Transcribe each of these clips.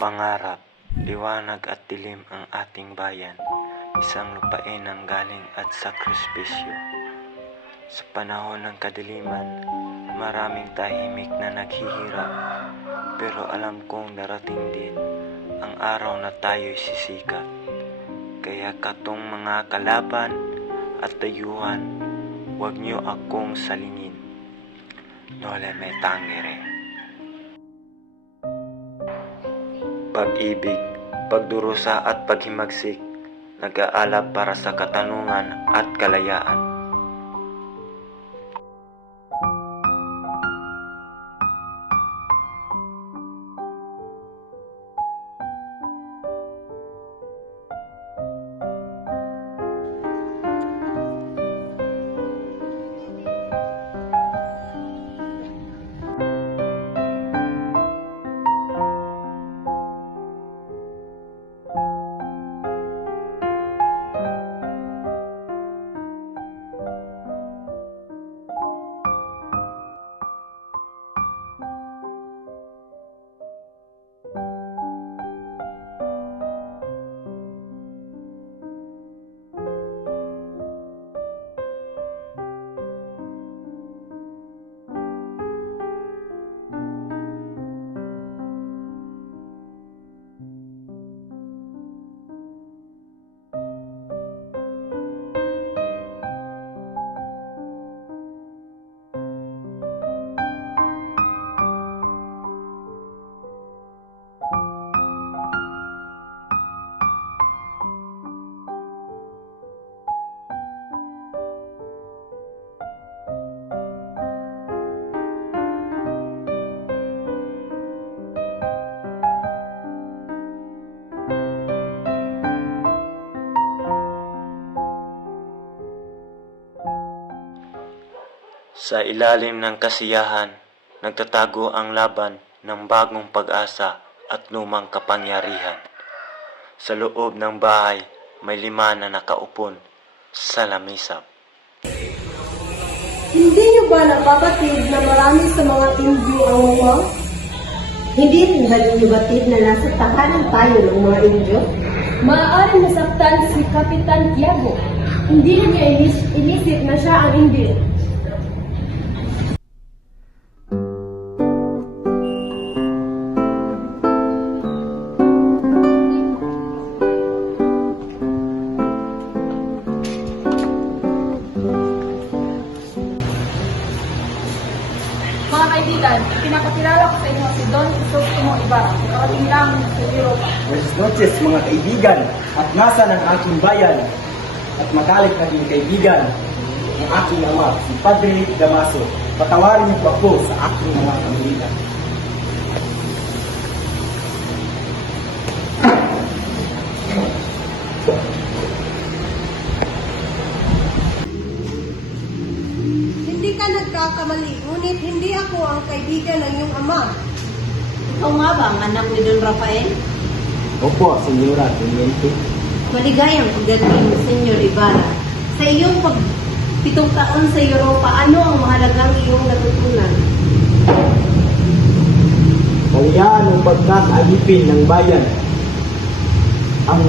Pangarap, liwanag at dilim ang ating bayan, isang lupain ng galing at sakripisyo. Sa panahon ng kadiliman, maraming tahimik na naghihirap, pero alam kong darating din ang araw na tayo'y sisikat. Kaya katong mga kalaban at dayuhan, huwag niyo akong salingin. Nole me tangere. Pag-ibig, pagdurusa at paghimagsik, nag-aalab para sa katanungan at kalayaan. Sa ilalim ng kasiyahan, nagtatago ang laban ng bagong pag-asa at lumang kapangyarihan. Sa loob ng bahay, may 5 na nakaupon sa lamisap. Hindi niyo ba napabatid na marami sa mga Indio ang mga? Hindi rin ba ninyo batid na nasa tahanan tayo ng mga Indio? Maaaring nasaktan si Kapitan Tiago. Hindi niya inisip na siya ang Indio. Mga kaibigan, pinapakilala ko sa inyo si Don Crisostomo Ibarra, karating lang sa Europa. Buenas noches mga kaibigan, at nasa ng aking bayan at matalik naging kaibigan ng aking ama, si Padre Damaso. Patawarin niyo po ako sa aking mga pamilya. Hindi ka nagkakamali, ngunit hindi ako ang kaibigan ng iyong ama. Ikaw nga ba ang anak ni Don Rafael? Opo, Senyora Teniente. Maligayang pagdating, Senyor Ibarra. Sa iyong 7 taon sa Europa, ano ang mahalagang iyong natutunan? Kalayaan ng pagkakaalipin ng bayan ang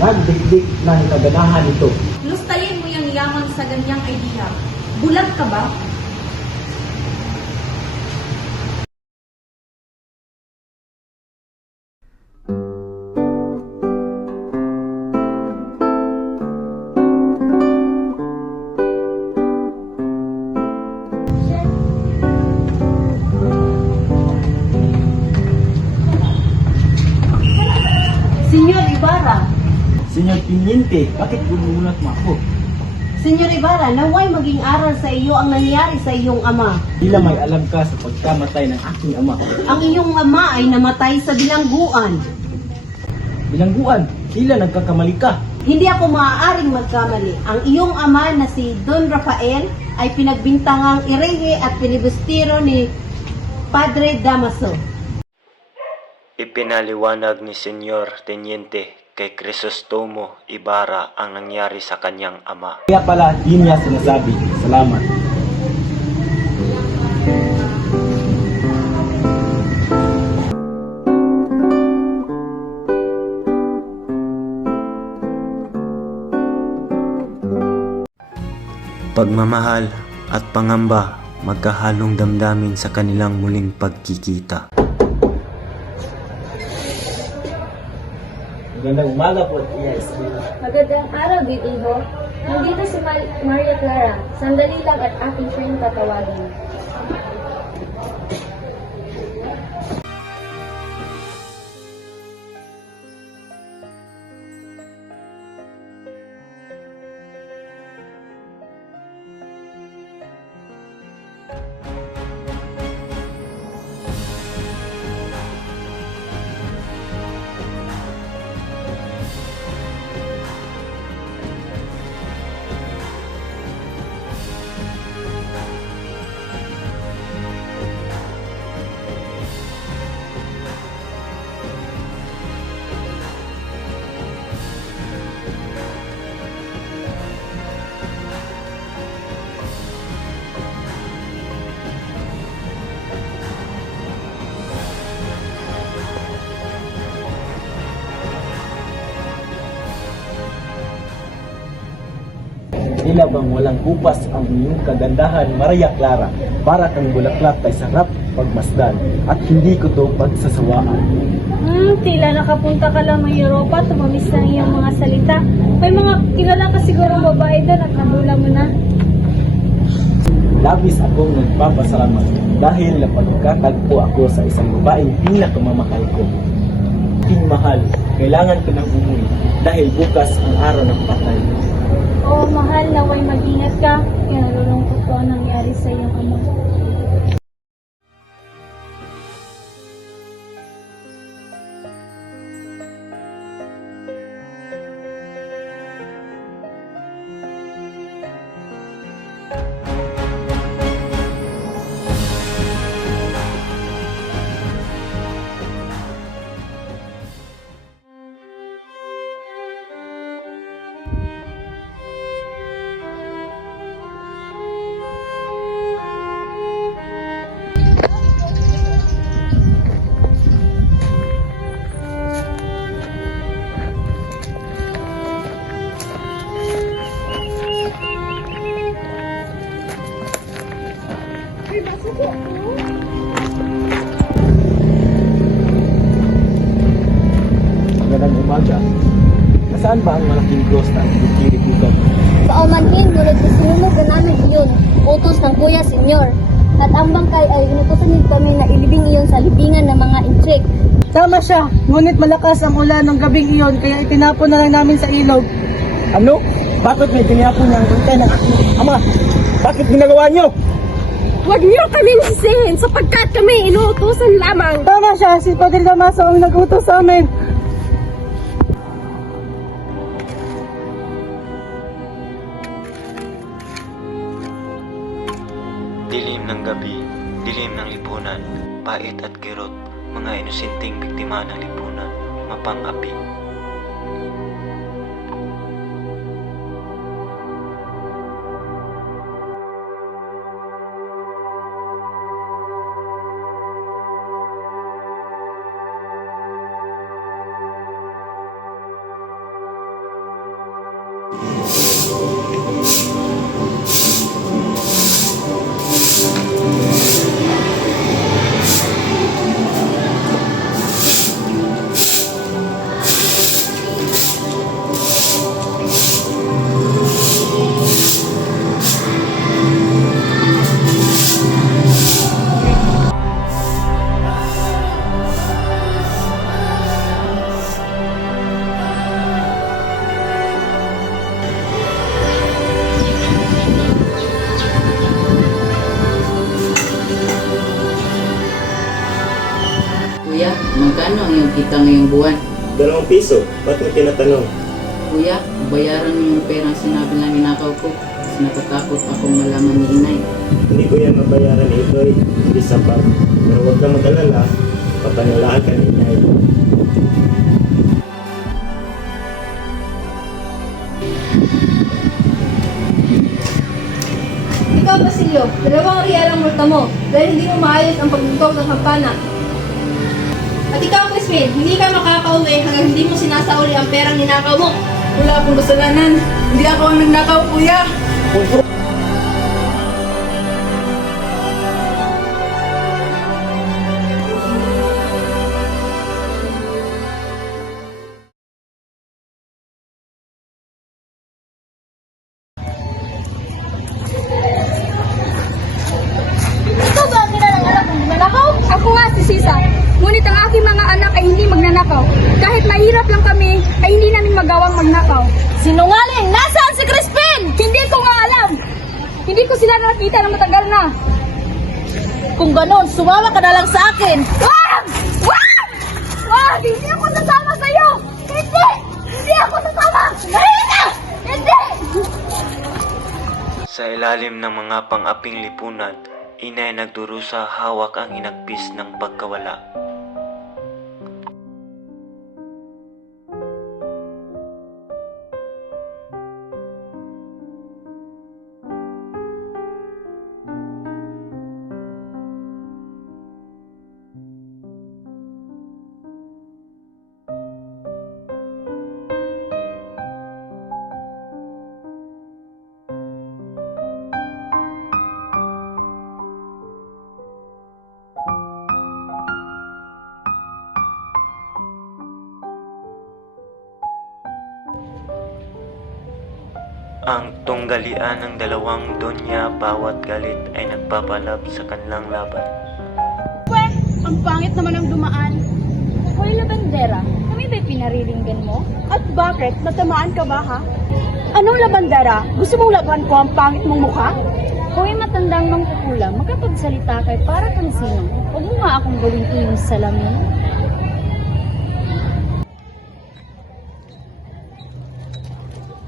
nagdikdik ng kaganahan nito. Lustayin mo yung yaman sa ganyang idea. Bulag ka ba? Senyor Ibarra! Senyor Teniente, bakit bumulat mo ako? Senyor Ibarra, naway maging aral sa iyo ang nangyari sa iyong ama. Tila may alam ka sa pagkamatay ng aking ama. Ang iyong ama ay namatay sa bilangguan. Bilangguan, tila nagkakamali ka. Hindi ako maaaring magkamali. Ang iyong ama na si Don Rafael ay pinagbintangang irehe at pinibustiro ni Padre Damaso. Ipinaliwanag ni Senyor Teniente kay Crisostomo Ibarra ang nangyari sa kanyang ama. Kaya pala, di niya sinasabi. Salamat. Pagmamahal at pangamba magkahalong damdamin sa kanilang muling pagkikita. Magandang umaga po, yes. Magandang araw, Iho. Nandito si Maria Clara. Sandali lang at aking siya yung tatawagin. Tila bang walang kupas ang iyong kagandahan, Maria Clara, para kang bulaklak kay sarap pagmasdan, at hindi ko to pagsasawaan. Tila nakapunta ka lang ng Europa, tumamis ng iyong mga salita. May mga kilala ka sigurong babae doon at nabula mo na. Labis akong nagpapasalamat dahil napagkatagpo ako sa isang babaeng pinakamamahal ko. Mahal, kailangan ko nang umuwi dahil bukas ang araw ng patay. Oo, mahal, naway mag-ingat ka. Kaya nalulungkot ko ang nangyari sa iyong ama. Magandang umaga. Nasaan ba ang malaking cross na ang pinagkiribukan? Sa umanhin, ngunit isinulog na namin iyon, utos ng Kuya Senyor. At ang bangkay ay inutusan din kami na ilibing iyon sa libingan ng mga intrigue. Tama siya, ngunit malakas ang ulan ng gabing iyon kaya itinapon na lang namin sa ilog. Ano? Bakit may tinapon niya ang bantay ng aking ama? Bakit ginagawa niyo? Huwag niyo kaming sisihin sapagkat kami inuutusan lamang. Tama siya, si Padre Damaso ang nag-utos sa amin. Dilim ng gabi, dilim ng lipunan, pait at kirot, mga inosenteng biktima ng lipunan, mapang-api. Kuya, magkano ang iyong kita ngayong buwan? 2 piso. Ba't mo tinatanong? Kuya, bayaran mo yung perang sinabi na ninakaw ko kasi natatakot akong malaman ni inay. Hindi ko yan mabayaran ito eh. Hindi sapat. Pero huwag kang mag-alala. Papanalaan ka ni Inay. Ikaw, Basilio, 2 real ang multa mo dahil hindi mo maayos ang pagbutok ng kampana. At ikaw, Crispin, hindi ka makakauwi hanggang hindi mo sinasauli ang perang ninakaw mo. Wala akong kasalanan. Hindi ako ang nagnakaw, Kuya. magnakaw. Kahit mahirap lang kami, ay hindi namin magawang magnakaw. Sinungaling! Nasaan si Crispin? Hindi ko nga alam. Hindi ko sila nakita na matagal na. Kung ganon, sumama ka na lang sa akin. Wag! Wag! Wag! Hindi ako sasama sa'yo! Hindi! Hindi ako sasama! Marina! Hindi! Sa ilalim ng mga pang-aping lipunan, inay nagdurusa hawak ang hinagpis ng pagkawala. Ang tunggalian ng dalawang donya bawat galit ay nagpapalab sa kanilang laban. Ang pangit naman ang dumaan. Hoy, Labandera, kami ba'y pinariringgan mo? At bakit? Natamaan ka ba, ha? Anong labandera? Gusto mong laban ko ang pangit mong mukha? Hoy, matandang mangkukulam, makapagsalita kay para kang sino. Huwag mo nga akong gawing iyong salamin.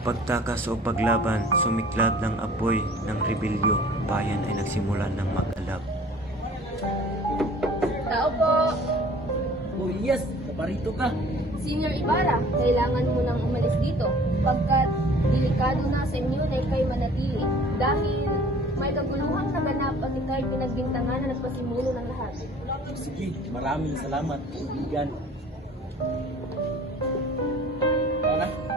Pagtakas o paglaban, sumiklab ng apoy ng rebelyo, bayan ay nagsimula ng mag-alab. Tao po! Oh yes, kaparito ka. Senior Ibarra, kailangan mo nang umalis dito pagkat delikado na sa inyo na ikay manatili dahil may kaguluhang naganap at ikay pinagbintangan na nagpasimulo ng lahat. Sige, maraming salamat, kaibigan. Okay.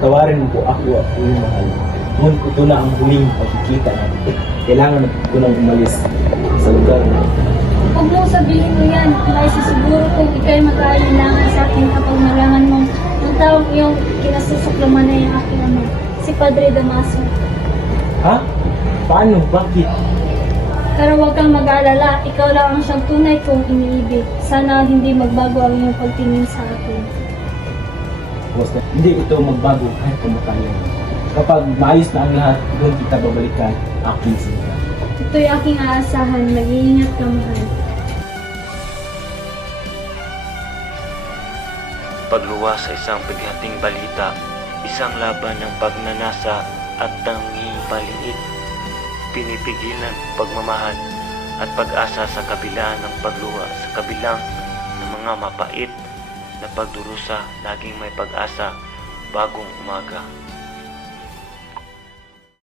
Tawarin mo po ako at iyong mahal. Ngunit ito na ang huling pagkikita natin. Kailangan ko nang umalis sa lugar na Huwag mo sabihin mo yan, dahil sisiguro kung ikay mag-aalinlangan sa akin kapag malaman mo ang taong iyong kinasusuklaman na yung aking ama, si Padre Damaso. Ha? Paano? Bakit? Pero huwag kang mag-aalala, ikaw lang ang siyang tunay kong iniibig. Sana hindi magbago ang iyong pagtingin sa akin. Basta, hindi ito magbago kahit kumakayan. Kapag maayos na ang lahat, doon kita babalikan aking sinta. Ito'y aking aasahan, mag-iingat ka, mahal. Pagluwa sa isang bighating balita, isang laban ng pagnanasa at tanging paliit, pinipigilan pagmamahal at pag-asa sa kabila ng pagluwa, sa kabilang ng mga mapait na pagdurusa, laging may pag-asa, bagong umaga.